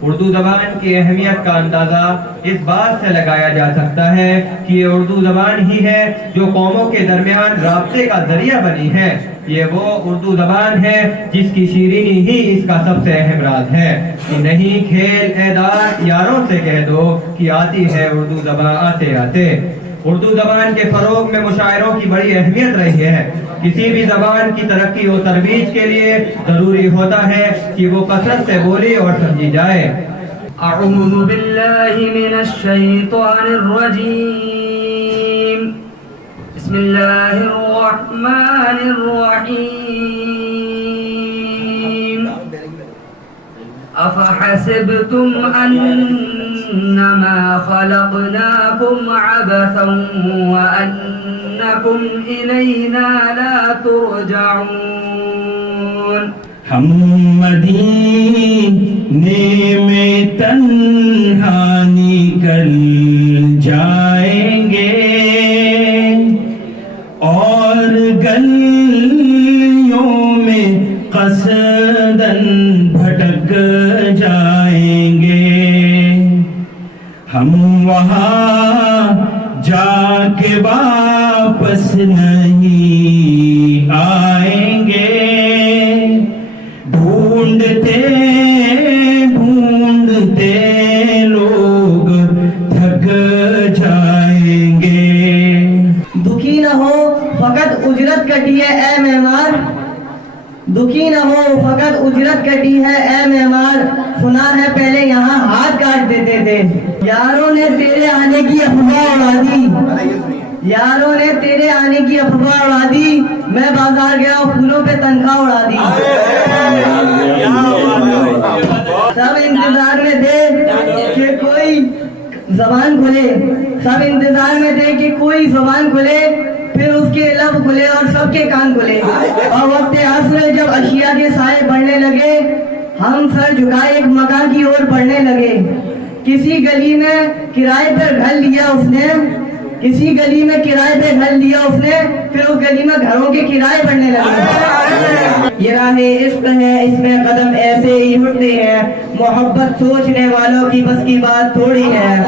उर्दू ज़बान की अहमियत का अंदाज़ा इस बात से लगाया जा सकता है कि ये उर्दू ज़बान ही है जो कौमों के दरमियान राब्ते का जरिया बनी है। ये वो उर्दू ज़बान है जिसकी शीरीनी ही इसका सबसे अहम राज है कि नहीं खेल एदार यारों से कह दो कि आती है उर्दू ज़बान आते आते। उर्दू ज़बान के फ़रोग़ में मुशायरों की बड़ी अहमियत रही है। किसी भी ज़बान की तरक्की और तरबीज के लिए ज़रूरी होता है कि वो कसरत से बोली और समझी जाए। अऊज़ु बिल्लाहि मिनश शैतानिर रजीम। बिस्मिल्लाहिर रहमानिर रहीम। अफ़हसिबतुम अन्नमा खलक़नाकुम अबसन व अन्नकुम इलैना ला तुरजऊन। हम मदीने में तन्हा निकल जाएंगे और गलियों में कसदन भटक जाएंगे। हम वहाँ जाके वापस नहीं आएंगे। ढूंढते ढूंढते लोग थक जाएंगे। दुखी न हो फकत उजरत कटी है ए मेहमान, दुखी न हो फकत उजरत कटी है ए मेहमान। सुना है पहले यहाँ हाथ काट देते थे। यारों ने तेरे आने की अफवाह उड़ा दी, यारों ने तेरे आने की अफवाह उड़ा दी। मैं बाजार गया फूलों पे तनख्वाह उड़ा दी। सब इंतजार में थे कि कोई जबान खुले, सब इंतजार में थे कि कोई जबान खुले, फिर उसके लब खुले और सबके कान खुले। और वक्त आसर जब अशिया के साए बढ़ने लगे, हम सर झुकाए एक मकान की ओर बढ़ने लगे। किसी गली में किराए पर घर लिया उसने, किसी गली में किराए पे घर लिया उसने, फिर उस गली में घरों के किराए बढ़ने लगे। ये राहे इश्क है, इसमें कदम ऐसे ही उठते हैं। मोहब्बत सोचने वालों की बस की बात थोड़ी है।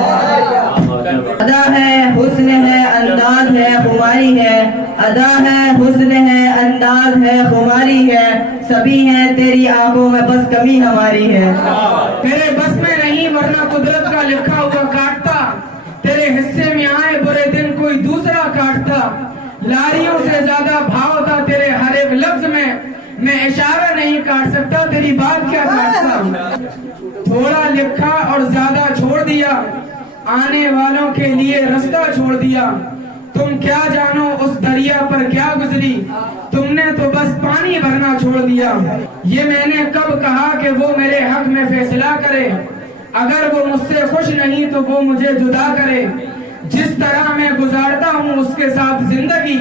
अदा है हुस्न है अंदाज है खुमारी है, अदा है हुस्न है अंदाज है खुमारी है। सभी हैं तेरी आंखों में बस कमी हमारी है। तेरे बस में नहीं वरना कुदरत का लिखा हुआ काटता। तेरे हिस्से में आए बुरे दिन कोई दूसरा काटता। लारियों से ज्यादा भाव था तेरे हर एक लफ्ज में। मैं इशारा नहीं काट सकता, तेरी बात क्या काटता। थोड़ा लिखा और ज्यादा छोड़ दिया, आने वालों के लिए रास्ता छोड़ दिया। तुम क्या जानो उस दरिया पर क्या गुजरी, तुमने तो बस पानी भरना छोड़ दिया। ये मैंने कब कहा कि वो मेरे हक में फैसला करे। अगर वो मुझसे खुश नहीं तो वो मुझे जुदा करे। जिस तरह मैं गुजारता हूँ उसके साथ जिंदगी,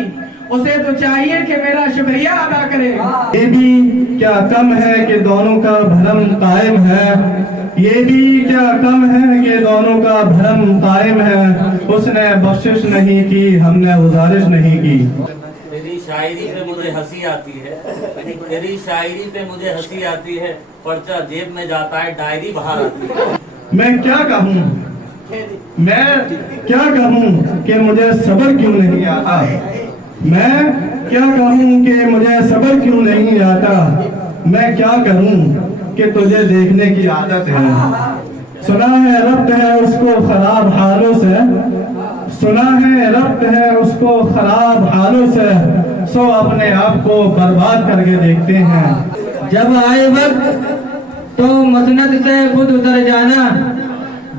उसे तो चाहिए कि मेरा शुक्रिया अदा करे। ये भी क्या कम है कि दोनों का भरम कायम है, ये भी क्या कम है कि दोनों का भरम कायम है। उसने बख्शिश नहीं की, हमने गुजारिश नहीं की। तेरी शायरी पे मुझे हंसी आती है, तेरी शायरी पे मुझे हंसी आती है। पर्चा जेब में जाता है, डायरी बाहर आती है। मैं क्या कहूँ, मैं क्या कहूँ कि मुझे सब्र क्यों नहीं आता। मैं क्या कहूँ कि मुझे सब्र क्यों नहीं आता। मैं क्या करूँ कि तुझे देखने की आदत है। सुना है रब्त है उसको खराब हालों से, सुना है रब्त है उसको खराब हालों से। सो अपने आप को बर्बाद करके देखते हैं। जब आए वक्त तो मसनद से खुद उतर जाना,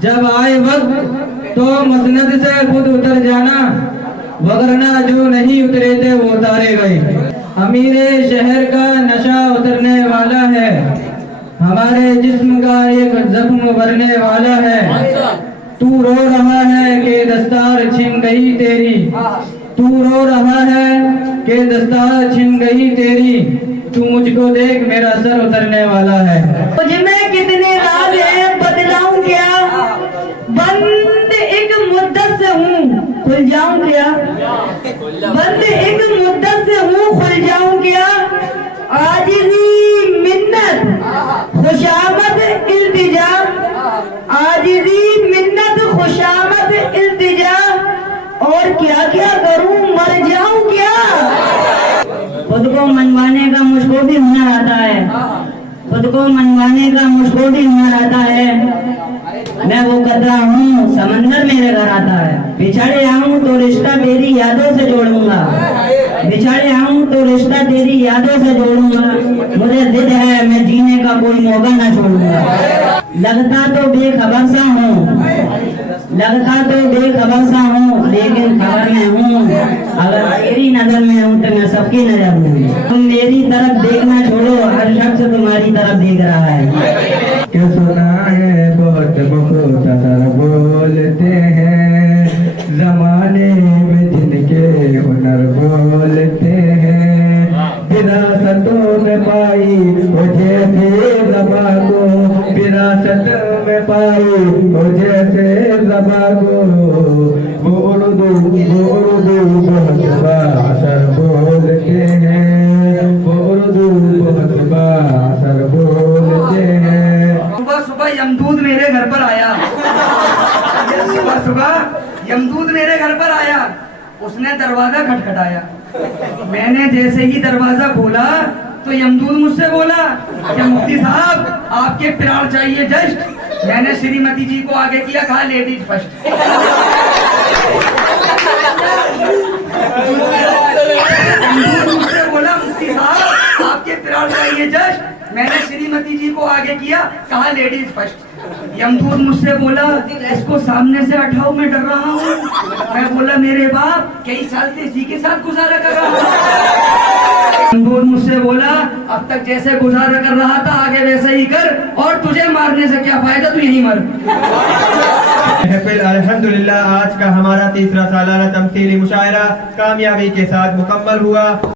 जब आए वक्त तो मसनद से खुद उतर जाना। वगरना जो नहीं उतरे थे वो उतारे गए। अमीरे शहर का नशा उतरने वाला है, हमारे जिस्म का एक जख्म भरने वाला है। तू रो रहा है कि दस्तार छिन गई तेरी, तू रो रहा है कि दस्तार छिन गई तेरी। तू मुझको देख मेरा सर उतरने वाला है। मुझ में कितने राज हैं बदलाऊं क्या, बंद एक मुद्दत से हूँ खुल जाऊं क्या, बंद एक मुद्दत से हूँ खुल जाऊं क्या। आजिज़ी मिन्नत खुशामद इल्तिजा मुझको मनवाने का मुझको भी हुनर आता है। मैं वो कतरा हूँ, समंदर मेरे घर आता है। बिछड़े आऊँ तो रिश्ता तेरी यादों से जोड़ूंगा, बिछड़े आऊँ तो रिश्ता तेरी यादों से जोड़ूंगा। मुझे जिद है मैं जीने का कोई मौका न छोड़ूंगा। लगता तो बेखबर सा हूँ, लगता तो बेखबर सा हूँ, लेकिन खबर में हूँ। अगर तेरी नजर में हूँ तो मैं सबकी नजर हूँ। तुम मेरी तरफ देखना छोड़ो, हर शख्स तुम्हारी तरफ देख रहा है। कि सुना है बहुत मुख्तसर बोलते हैं, जमाने में जिनके हुनर बोलते हैं। विरासतों में पाई वो जैसे ज़बां को, विरासत में पाई वो जैसे ज़बां को। वो उर्दू बहुत बासर बोलते हैं, वो उर्दू बहुत बासर बोलते हैं। सुबह सुबह यमदूत मेरे घर पर आया, सुबह सुबह यमदूत मेरे घर पर आया। उसने दरवाजा खटखटाया। मैंने जैसे ही दरवाजा खोला तो यमदूत मुझसे बोला कि मुफ्ती साहब आपके प्यार चाहिए जस्ट। मैंने श्रीमती जी को आगे किया, कहा लेडीज फर्स्ट। यमदूत मुझसे बोला मुफ्ती साहब आपके प्यार चाहिए जस्ट। मैंने श्रीमती जी को आगे किया, कहा लेडीज फर्स्ट। यमदूत मुझसे बोला इसको सामने से हटाओ, मैं डर रहा हूँ। मैं बोला मेरे बाप कई साल से इसी के साथ गुजारा कर रहा हूँ। यमदूत मुझसे बोला अब तक जैसे गुजारा कर रहा था आगे वैसे ही कर, और तुझे मारने से क्या फायदा, तू यहीं मर। अल्हम्दुलिल्लाह आज का हमारा तीसरा सालाना तमसीली मुशायरा कामयाबी के साथ मुकम्मल हुआ।